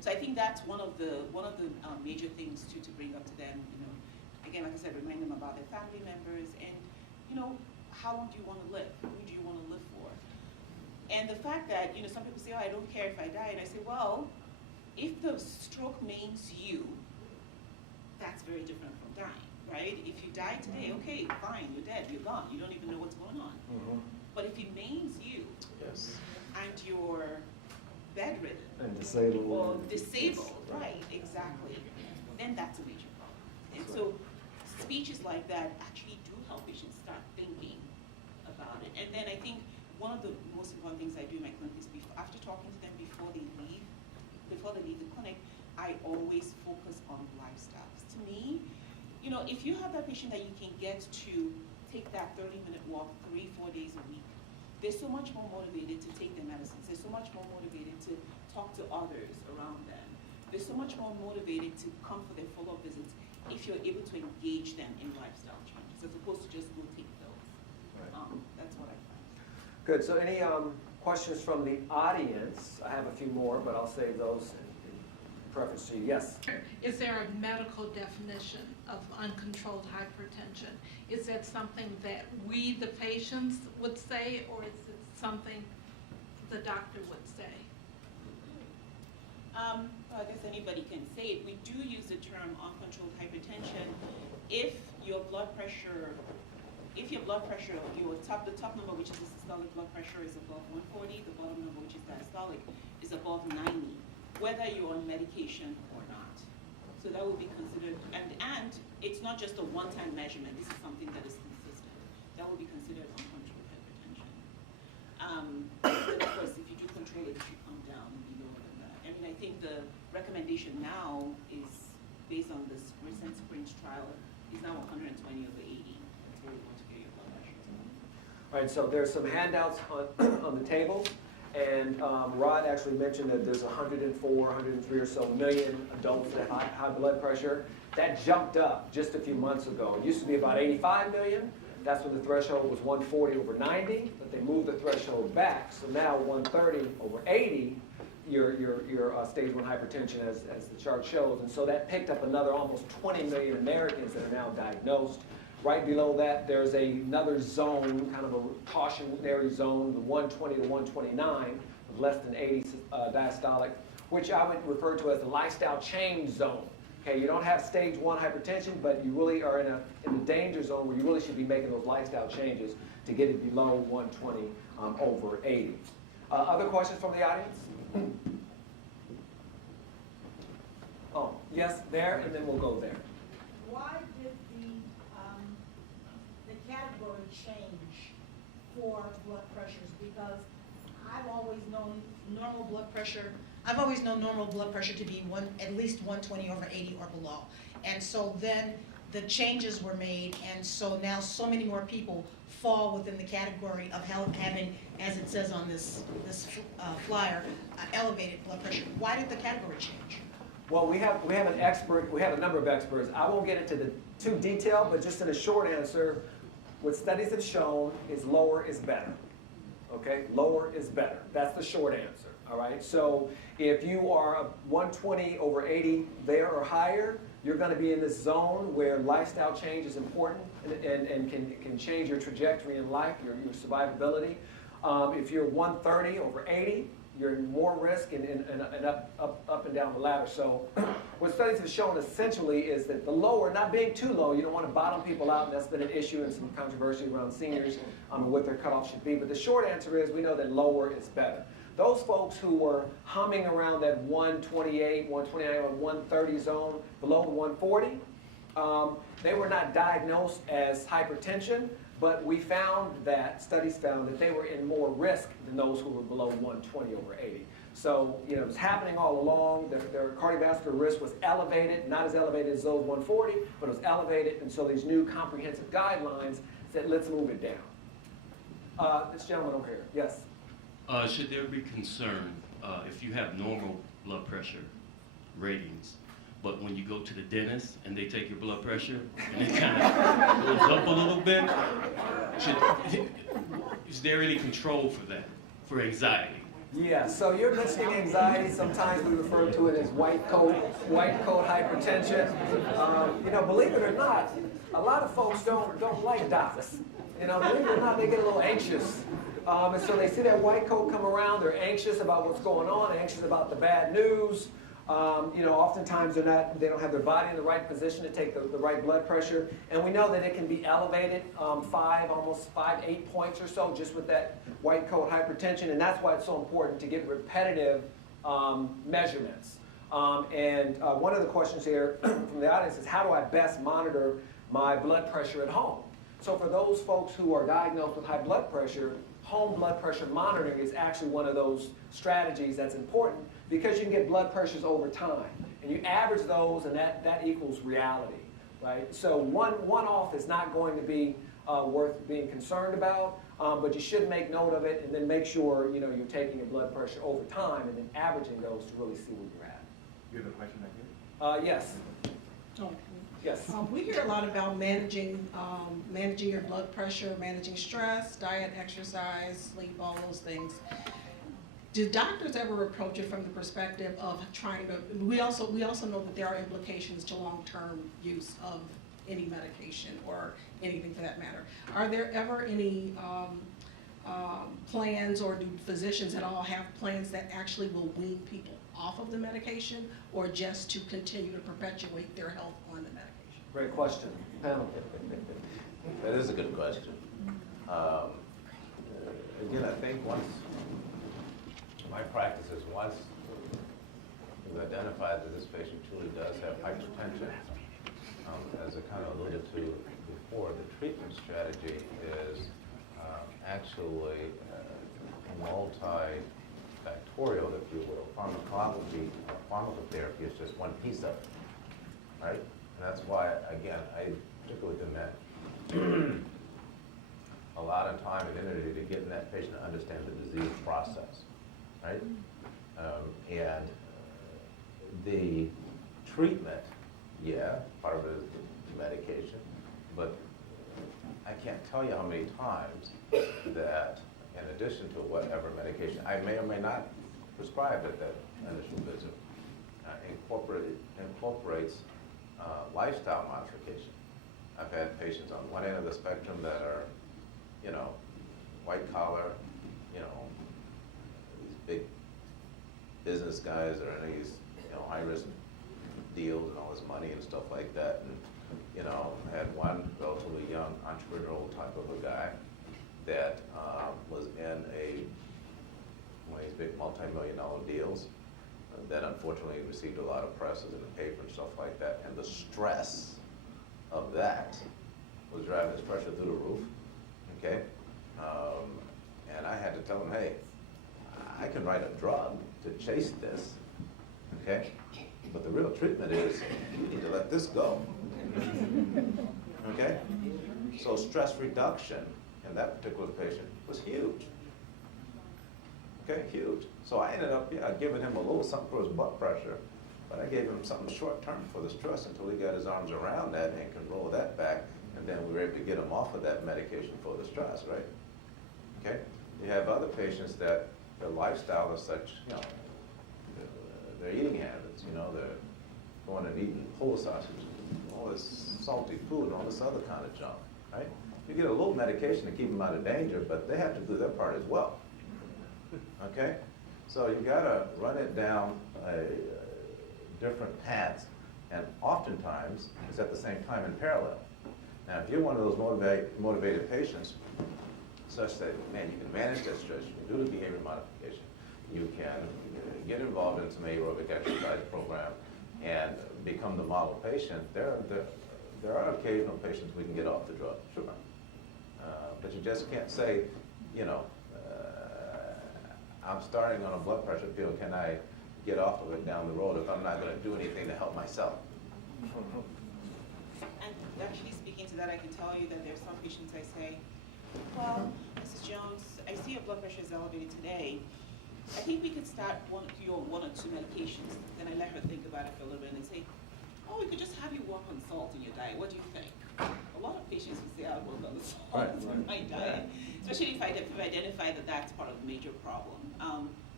So I think that's one of the major things to bring up to them. Again, like I said, remind them about their family members and how long do you want to live? Who do you want to live for? And the fact that some people say, oh, I don't care if I die, and I say, well, if the stroke maims you, that's very different from dying, right? If you die today, okay, fine, you're dead, you're gone, you don't even know what's going on. But if it maims you, Yes. and you're bedridden And disabled. or disabled, right, exactly, then that's a major problem. And so speeches like that actually do help patients start thinking about it. And then I think one of the most important things I do in my clinic is after talking to them before they leave the clinic, I always focus on lifestyles. To me, if you have that patient that you can get to take that 30-minute walk 3-4 days a week, they're so much more motivated to take their medicines. They're so much more motivated to talk to others around them. They're so much more motivated to come for their follow-up visits if you're able to engage them in lifestyle changes as opposed to just go take pills. Right. That's what I find. Good, so any questions from the audience? I have a few more, but I'll save those in preference to you. Yes? Is there a medical definition of uncontrolled hypertension? Is that something that we, the patients, would say, or is it something the doctor would say? Well, I guess anybody can say it. We do use the term uncontrolled hypertension if your blood pressure, the top number, which is the systolic blood pressure, is above 140, the bottom number, which is diastolic, is above 90, whether you're on medication or not. So that would be considered, and it's not just a one-time measurement. This is something that is consistent. That would be considered uncontrolled hypertension. Then of course, if you do control it, it should come down below that. I mean, I think the recommendation now is, based on this recent Springs trial, is now 120 over 80. That's where we want to get your blood pressure. All right, so there's some handouts on the table, and Rod actually mentioned that there's 104, 103 or so million adults that have high blood pressure. That jumped up just a few months ago. It used to be about 85 million. That's when the threshold was 140 over 90, but they moved the threshold back. So now 130 over 80, your stage 1 hypertension as the chart shows. And so that picked up another almost 20 million Americans that are now diagnosed. Right below that, there's another zone, kind of a cautionary zone, the 120 to 129, with less than 80 diastolic, which I would refer to as the lifestyle change zone. Okay, you don't have stage 1 hypertension, but you really are in the danger zone where you really should be making those lifestyle changes to get it below 120 over 80. Other questions from the audience? Oh, yes, there, and then we'll go there. Why did the category change for blood pressures? Because I've always known normal blood pressure. I've always known normal blood pressure to be at least 120 over 80 or below. And so then the changes were made, and so now so many more people fall within the category of having, as it says on this flyer, elevated blood pressure. Why did the category change? Well, we have an expert. We have a number of experts. I won't get into the too detail, but just in a short answer, what studies have shown is lower is better. Okay, lower is better. That's the short answer. All right. So if you are 120 over 80 there or higher, you're going to be in this zone where lifestyle change is important and can change your trajectory in life, your survivability. If you're 130 over 80, you're in more risk and up and down the ladder. So what studies have shown essentially is that the lower, not being too low, you don't want to bottom people out, and that's been an issue and some controversy around seniors on what their cutoff should be. But the short answer is we know that lower is better. Those folks who were humming around that 128, 129, or 130 zone below 140, they were not diagnosed as hypertension, but we found that, studies found that they were in more risk than those who were below 120 over 80. So, it was happening all along. Their cardiovascular risk was elevated, not as elevated as those 140, but it was elevated, and so these new comprehensive guidelines said, let's move it down. This gentleman over here, yes? Should there be concern if you have normal blood pressure ratings, but when you go to the dentist and they take your blood pressure and it kind of goes up a little bit, is there any control for that, for anxiety? Yeah, so you're mentioning anxiety. Sometimes we refer to it as white coat hypertension. Believe it or not, a lot of folks don't like docs. Believe it or not, they get a little anxious. And so they see that white coat come around, they're anxious about what's going on, anxious about the bad news. Oftentimes they don't have their body in the right position to take the right blood pressure. And we know that it can be elevated almost 8 points or so just with that white coat hypertension. And that's why it's so important to get repetitive measurements. One of the questions here from the audience is, how do I best monitor my blood pressure at home? So for those folks who are diagnosed with high blood pressure, home blood pressure monitoring is actually one of those strategies that's important, because you can get blood pressures over time. And you average those, and that equals reality, right? So one off is not going to be worth being concerned about, but you should make note of it and then make sure you're taking your blood pressure over time and then averaging those to really see where you're at. You have a question right here? Yes. Oh, Yes. we hear a lot about managing your blood pressure, managing stress, diet, exercise, sleep, all those things. Do doctors ever approach it from the perspective of trying to? We also know that there are implications to long-term use of any medication or anything for that matter. Are there ever any plans, or do physicians at all have plans that actually will wean people off of the medication, or just to continue to perpetuate their health on the medication? Great question. Panel. That is a good question. Again, I think my practice is once we've identified that this patient truly does have hypertension, as I kind of alluded to before, the treatment strategy is actually multifactorial, if you will. Pharmacotherapy is just one piece of it, right? And that's why, again, I particularly demand a lot of time and energy to get that patient to understand the disease process, right? And the treatment, yeah, part of it is the medication, but I can't tell you how many times that, in addition to whatever medication I may or may not prescribe at that initial visit, incorporates lifestyle modification. I've had patients on one end of the spectrum that are, white collar, these big business guys that are in these, high risk deals and all this money and stuff like that. And, I had one relatively young entrepreneurial type of a guy that was in one of these big multi-million-dollar deals that unfortunately received a lot of press in the paper and stuff like that. And the stress of that was driving his pressure through the roof, okay? And I had to tell him, hey, I can write a drug to chase this, okay? But the real treatment is you need to let this go, okay? So stress reduction in that particular patient was huge, okay, huge. So I ended up, giving him a little something for his blood pressure, but I gave him something short-term for the stress until he got his arms around that and could roll that back, and then we were able to get him off of that medication for the stress, right? Okay? You have other patients that their lifestyle is such, their eating habits, they're going and eating pole sausage, all this salty food and all this other kind of junk, right? You get a little medication to keep them out of danger, but they have to do their part as well, okay? So you gotta run it down different paths, and oftentimes it's at the same time in parallel. Now, if you're one of those motivated patients, such that, man, you can manage that stress, you can do the behavior modification, you can get involved in some aerobic exercise program, and become the model patient, there are occasional patients we can get off the drug, sure. But you just can't say, I'm starting on a blood pressure pill, can I get off of it down the road if I'm not going to do anything to help myself? And actually speaking to that, I can tell you that there's some patients I say, well, Mrs. Jones, I see your blood pressure is elevated today. I think we could start you on 1 or 2 medications. Then I let her think about it for a little bit and say, oh, we could just have you work on salt in your diet. What do you think? A lot of patients would say, I'll work on the salt in my diet, especially if I identify that that's part of the major problem.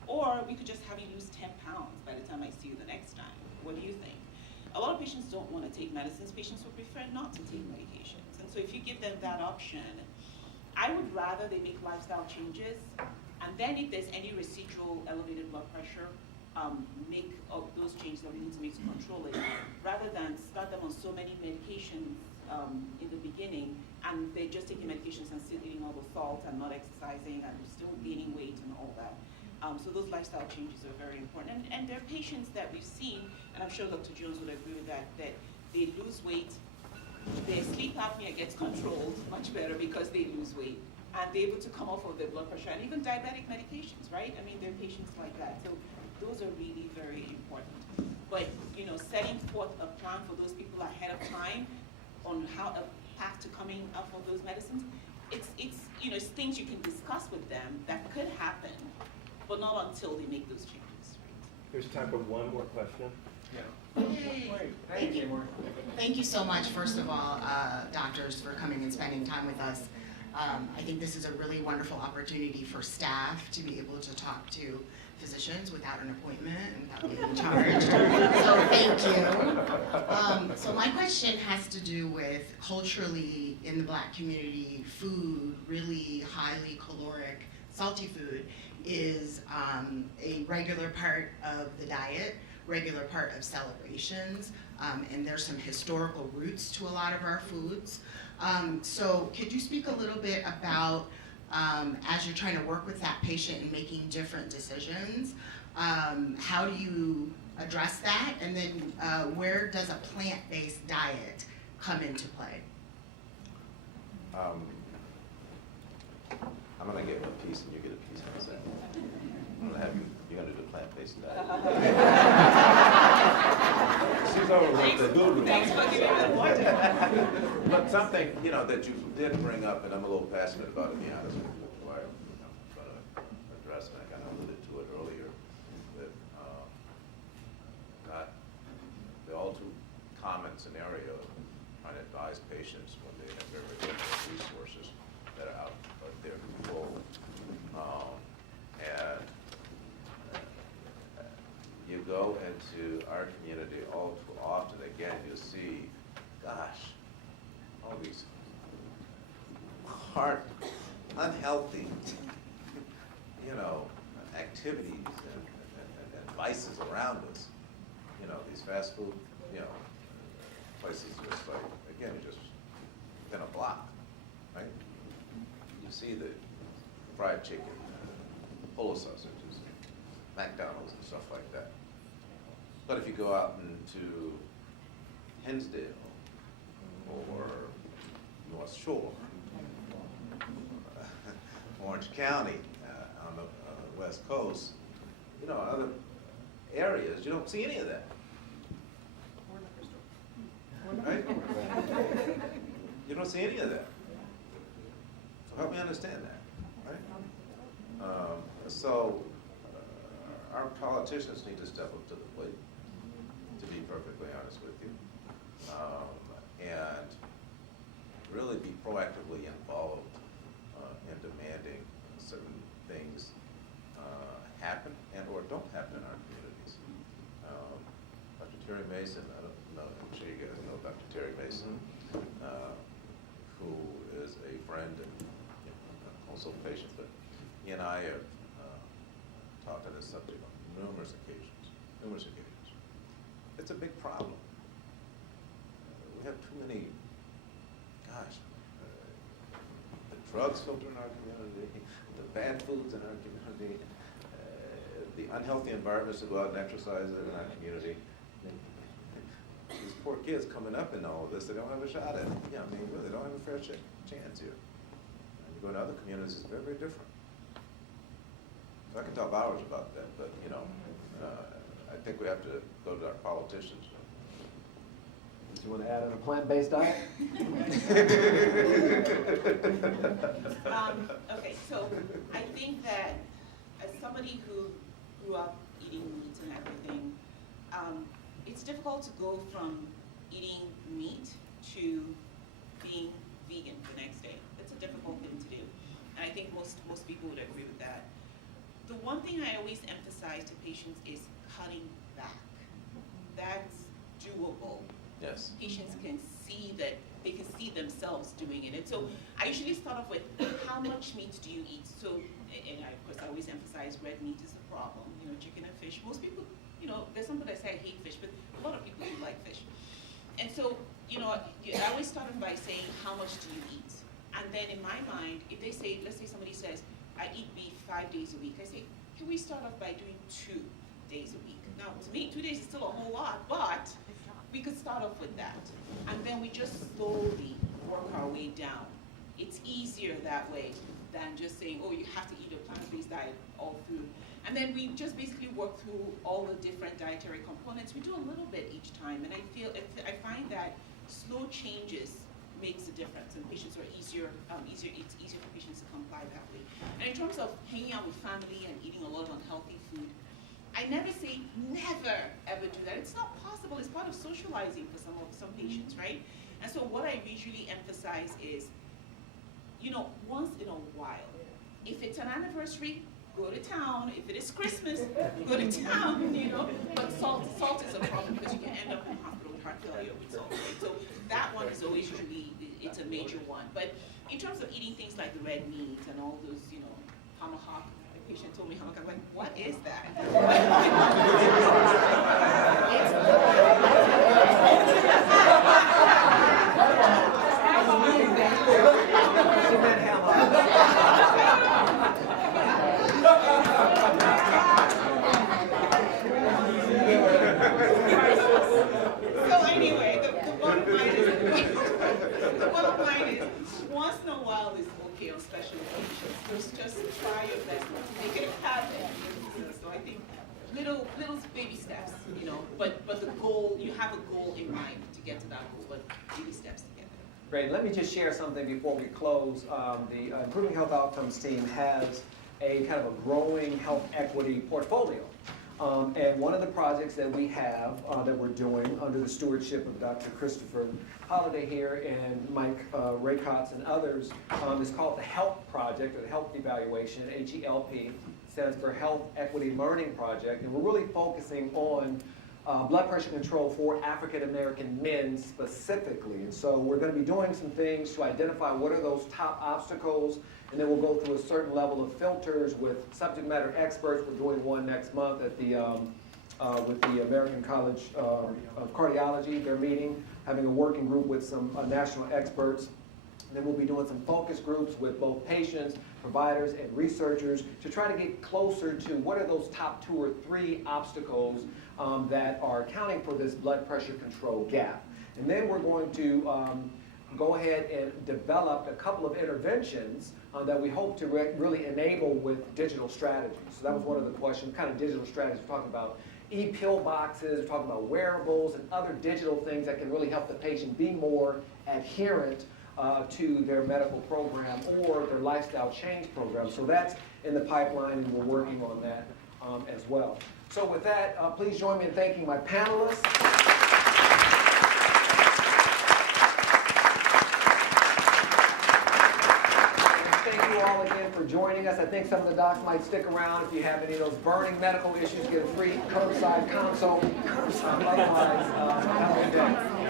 Or we could just have you lose 10 pounds by the time I see you the next time. What do you think? A lot of patients don't want to take medicines. Patients would prefer not to take medications. And so if you give them that option, I would rather they make lifestyle changes, and then if there's any residual elevated blood pressure, make those changes that we need to make to control it, rather than start them on so many medications in the beginning, and they're just taking medications and still eating all the salt and not exercising and still gaining weight and all that. So those lifestyle changes are very important. And there are patients that we've seen, and I'm sure Dr. Jones would agree with that, that they lose weight, their sleep apnea gets controlled much better because they lose weight, and they're able to come off of their blood pressure and even diabetic medications, right? I mean, there are patients like that. So those are really very important. But, you know, setting forth a plan for those people ahead of time on how a path to coming off of those medicines, it's you know, it's things you can discuss with them that could happen, but not until they make those changes. There's time for one more question. Thank you. Thank you so much, first of all, doctors, for coming and spending time with us. I think this is a really wonderful opportunity for staff to be able to talk to physicians without an appointment and without being charged. So thank you. So my question has to do with culturally in the Black community, food, really highly caloric, salty food, is a regular part of the diet, regular part of celebrations, and there's some historical roots to a lot of our foods. So could you speak a little bit about, as you're trying to work with that patient and making different decisions, how do you address that? And then where does a plant-based diet come into play? I'm gonna give a piece and you get a piece of that. I'm gonna have you, you're gonna do the plant-based diet. She's over with the guru. Thanks for giving me water. But something, you know, that you did bring up, and I'm a little passionate about it, to be honest with you, before I'm gonna address it, I kind of alluded to it earlier, that not the all too common scenario of trying to advise patients when they have very limited resources that are out of their control. And you go into our community all too often, again, you'll see, gosh, all these heart unhealthy, you know, activities and vices around us. You know, these fast food, you know, places just like, again, just within a block, right? You see the fried chicken, polo sausages, McDonald's and stuff like that. But if you go out into Hinsdale or North Shore, Orange County, on the West Coast, you know, other areas, you don't see any of that. Right? You don't see any of that. So help me understand that, right? Our politicians need to step up to the plate, to be perfectly honest with you, and really be proactively involved in demanding certain things happen and or don't happen in our communities. Dr. Terry Mason, I don't know, I'm sure you guys know Dr. Terry Mason, who is a friend and also a patient, but he and I have talked on this subject on numerous occasions. It's a big problem. We have too many, gosh, the drugs filter in our community, the bad foods in our community, the unhealthy environments to go out and exercise in our community. These poor kids coming up in all of this, they don't have a shot at it. Yeah, I mean, really, they don't have a fair chance here. And you go to other communities, it's very, very different. So I can talk hours about that, but, you know, I think we have to go to our politicians. Do you want to add on a plant-based diet? Okay, so I think that as somebody who grew up eating meat and everything, it's difficult to go from eating meat to being vegan the next day. It's a difficult thing to do. And I think most people would agree with that. The one thing I always always emphasize to patients is cutting back. That's doable. Yes. Patients can see that, they can see themselves doing it. And so I usually start off with, how much meat do you eat? So, and I, of course, I always emphasize red meat is a problem, you know, chicken and fish. Most people, you know, there's some that say I hate fish, but a lot of people do like fish. And so, you know, I always start them by saying, how much do you eat? And then in my mind, if they say, let's say somebody says, I eat beef 5 days a week, I say, can we start off by doing 2 days a week? Now, to me, 2 days is still a whole lot, but we could start off with that. And then we just slowly work our way down. It's easier that way than just saying, oh, you have to eat a plant-based diet all through. And then we just basically work through all the different dietary components. We do a little bit each time, and I find that slow changes makes a difference, and patients are easier, it's easier for patients to comply that way. And in terms of hanging out with family and eating a lot of unhealthy food, I never say never ever do that. It's not possible. It's part of socializing for some patients, right? And so what I usually emphasize is, you know, once in a while, if it's an anniversary, go to town. If it is Christmas, go to town, you know. But salt is a problem because you can end up in hospital with heart failure with salt, right? So that one is always usually, it's a major one. But in terms of eating things like the red meat and all those, you know, tomahawk, my patient told me tomahawk, I'm like, what is that? So anyway, the bottom line is, once in a while is okay on special occasions. Just try your best not to make it a habit. So I think little baby steps, you know, but the goal, you have a goal in mind to get to that goal, but baby steps to get there. Great. Let me just share something before we close. The Improving Health Outcomes team has a kind of a growing health equity portfolio. And one of the projects that we have that we're doing under the stewardship of Dr. Christopher Holliday here and Mike Raycotts and others is called the HELP Project, or the Health Evaluation, HELP, stands for Health Equity Learning Project. And we're really focusing on blood pressure control for African American men specifically. And so we're going to be doing some things to identify what are those top obstacles, and then we'll go through a certain level of filters with subject matter experts. We're doing one next month at the with the American College of Cardiology. They're meeting, having a working group with some national experts. And then we'll be doing some focus groups with both patients, providers, and researchers to try to get closer to what are those top 2 or 3 obstacles that are accounting for this blood pressure control gap. And then we're going to go ahead and develop a couple of interventions that we hope to really enable with digital strategies. So that was one of the questions, kind of digital strategies. We're talking about e-pill boxes, we're talking about wearables and other digital things that can really help the patient be more adherent to their medical program or their lifestyle change program. So that's in the pipeline, and we're working on that as well. So with that, please join me in thanking my panelists. Thank you all again for joining us. I think some of the docs might stick around if you have any of those burning medical issues. Get a free curbside consult. Otherwise, have a good day.